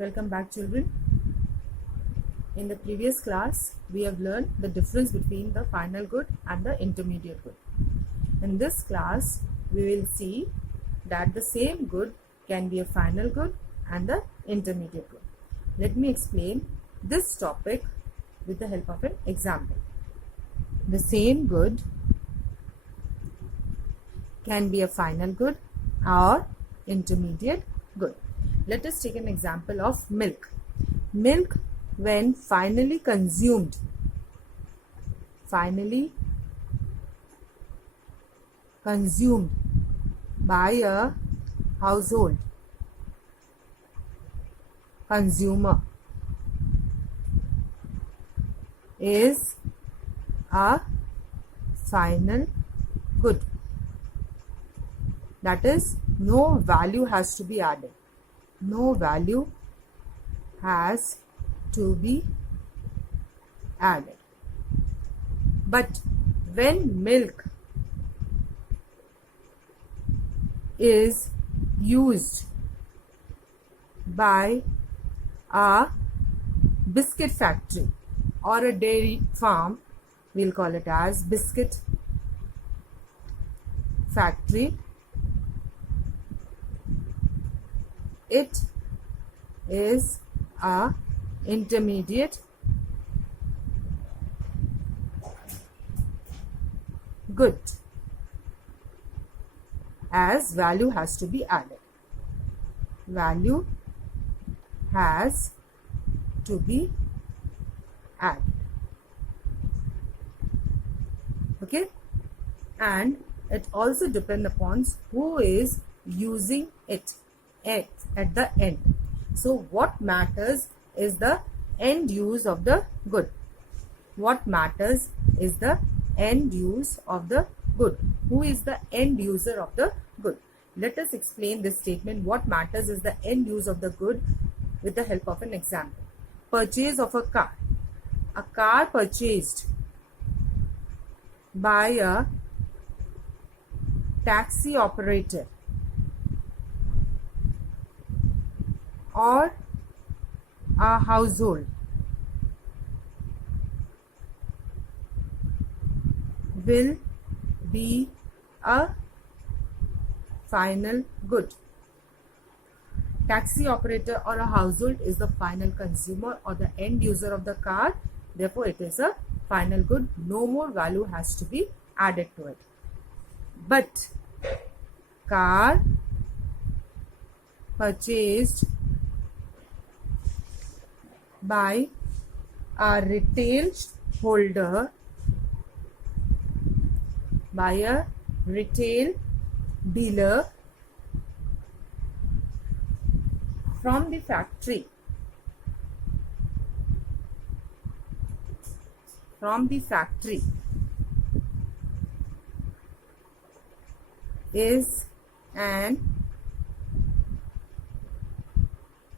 Welcome back, children. In the previous class, we have learned the difference between the final good and the intermediate good. In this class, we will see that the same good can be a final good and the intermediate good. Let me explain this topic with the help of an example. The same good can be a final good or intermediate good. Let us take an example of milk. Milk, when finally consumed by a household consumer, is a final good. That is, no value has to be added. No value has to be added. But when milk is used by a biscuit factory or a dairy farm, we'll call it as biscuit factory, it is a intermediate good, as value has to be added. Value has to be added. Okay? And it also depends upon who is using it at the end. So what matters is the end use of the good. What matters is the end use of the good. Who is the end user of the good? Let us explain this statement. What matters is the end use of the good with the help of an example. Purchase of a car. A car purchased by a taxi operator or a household will be a final good. Taxi operator or a household is the final consumer or the end user of the car. Therefore, it is a final good. No more value has to be added to it. But car purchased by a retail holder, by a retail dealer from the factory, is an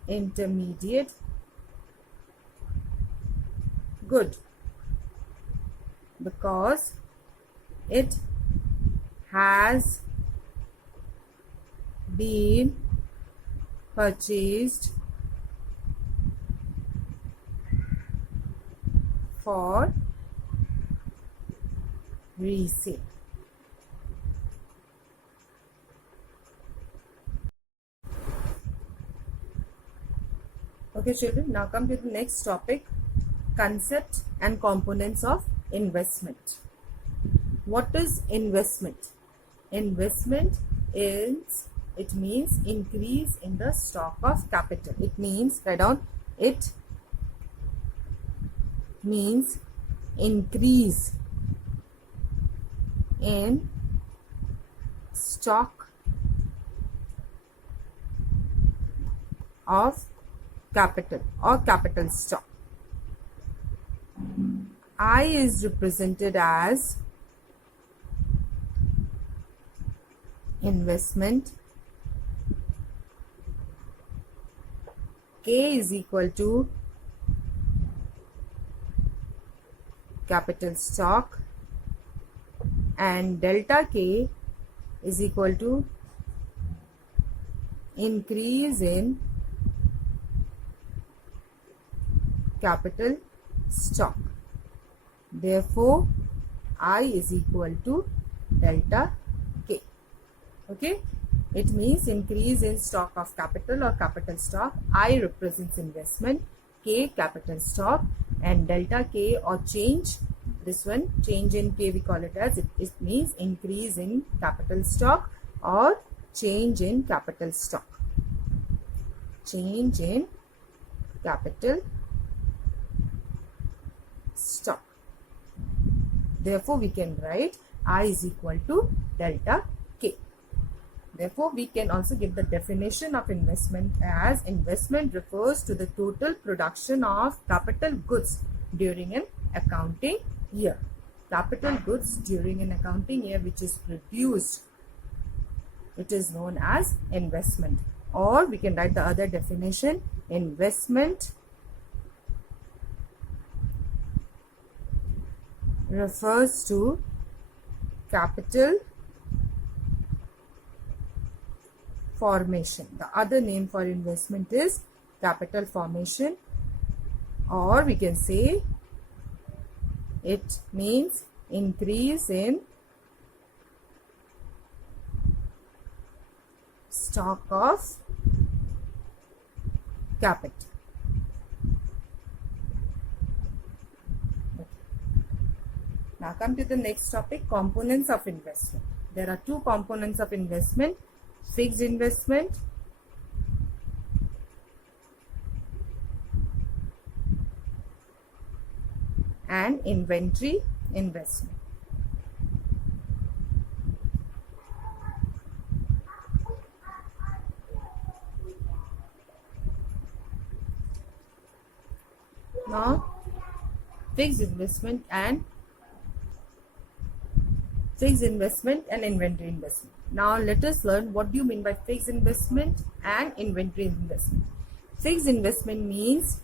intermediate good, because it has been purchased for resale. Okay, children, now come to the next topic, concept and components of investment. What is investment? Investment is, it means increase in the stock of capital. It means, write down, it means increase in stock of capital or capital stock. I is represented as investment, K is equal to capital stock, and delta K is equal to increase in capital stock. Therefore, I is equal to delta K. Okay, it means increase in stock of capital or capital stock. I represents investment, K capital stock, and delta K or change. This one, change in K, we call it as, it means increase in capital stock or change in capital stock. Change in capital stock. Therefore, we can write I is equal to delta K. Therefore, we can also give the definition of investment as investment refers to the total production of capital goods during an accounting year. Capital goods during an accounting year which is produced, it is known as investment. Or we can write the other definition, investment refers to capital formation. The other name for investment is capital formation, or we can say it means increase in stock of capital. Now come to the next topic, components of investment. There are two components of investment, fixed investment and inventory investment. Now, fixed investment and inventory investment. Now, let us learn what do you mean by fixed investment and inventory investment. Fixed investment means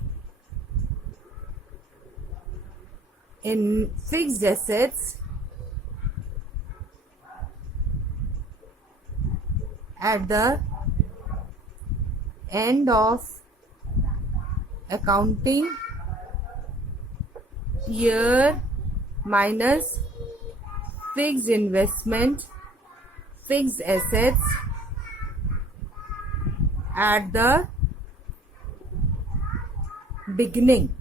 in fixed assets at the end of accounting year minus fixed investment, fixed assets at the beginning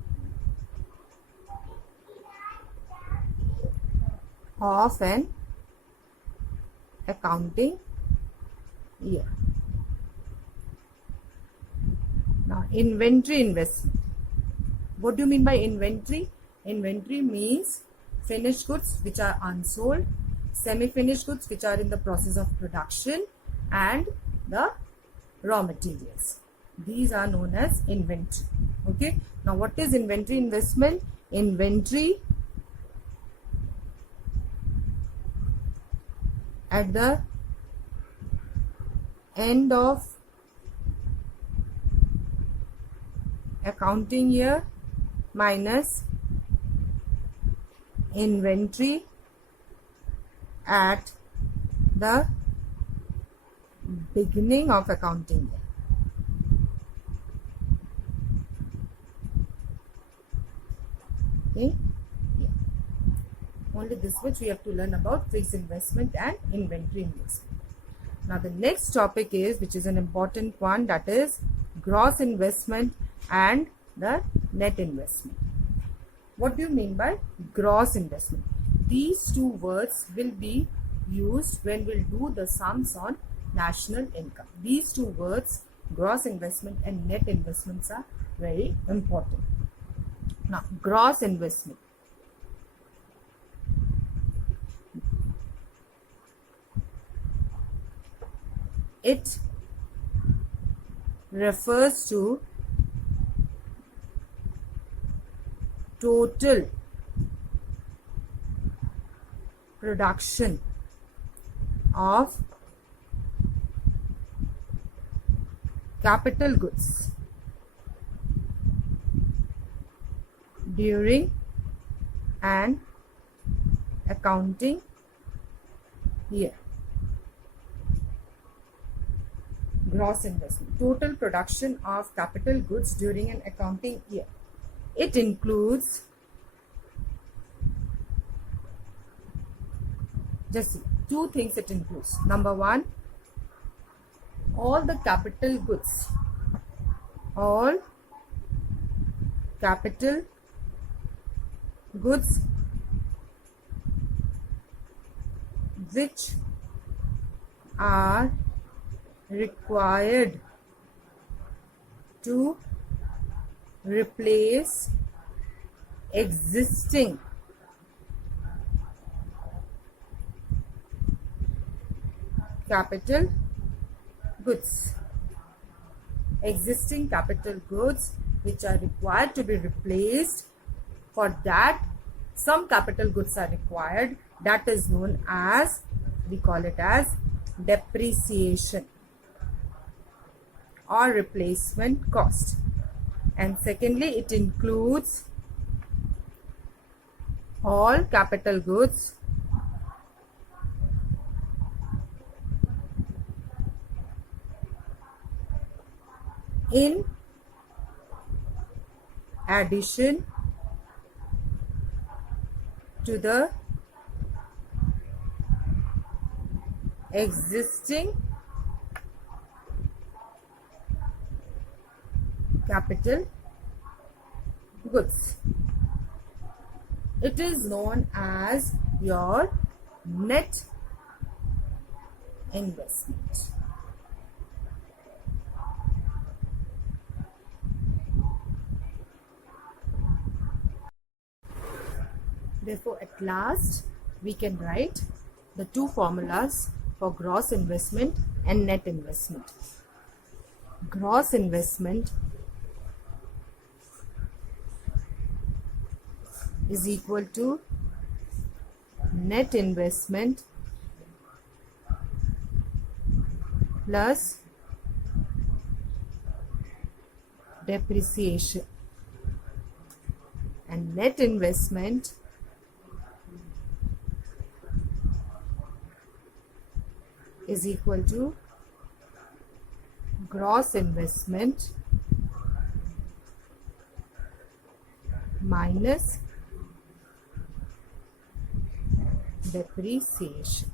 of an accounting year. Now, inventory investment. What do you mean by inventory? Inventory means finished goods which are unsold, semi-finished goods which are in the process of production, and the raw materials. These are known as inventory. Okay. Now, what is inventory investment? Inventory at the end of accounting year minus inventory at the beginning of accounting year. Okay. Yeah. Only this much we have to learn about fixed investment and inventory investment. Now the next topic is, which is an important one, that is gross investment and the net investment. What do you mean by gross investment? These two words will be used when we'll do the sums on national income. These two words, gross investment and net investments, are very important. Now, gross investment. It refers to total production of capital goods during an accounting year. Gross investment, total production of capital goods during an accounting year. It includes, just two things it includes. Number one, all the capital goods. All capital goods which are required to replace existing capital goods. Existing capital goods which are required to be replaced. For that, some capital goods are required. That is known as, we call it as depreciation or replacement cost. And secondly, it includes all capital goods in addition to the existing capital goods. It is known as your net investment. Therefore, at last, we can write the two formulas for gross investment and net investment. Gross investment is equal to net investment plus depreciation, and net investment is equal to gross investment minus depreciation.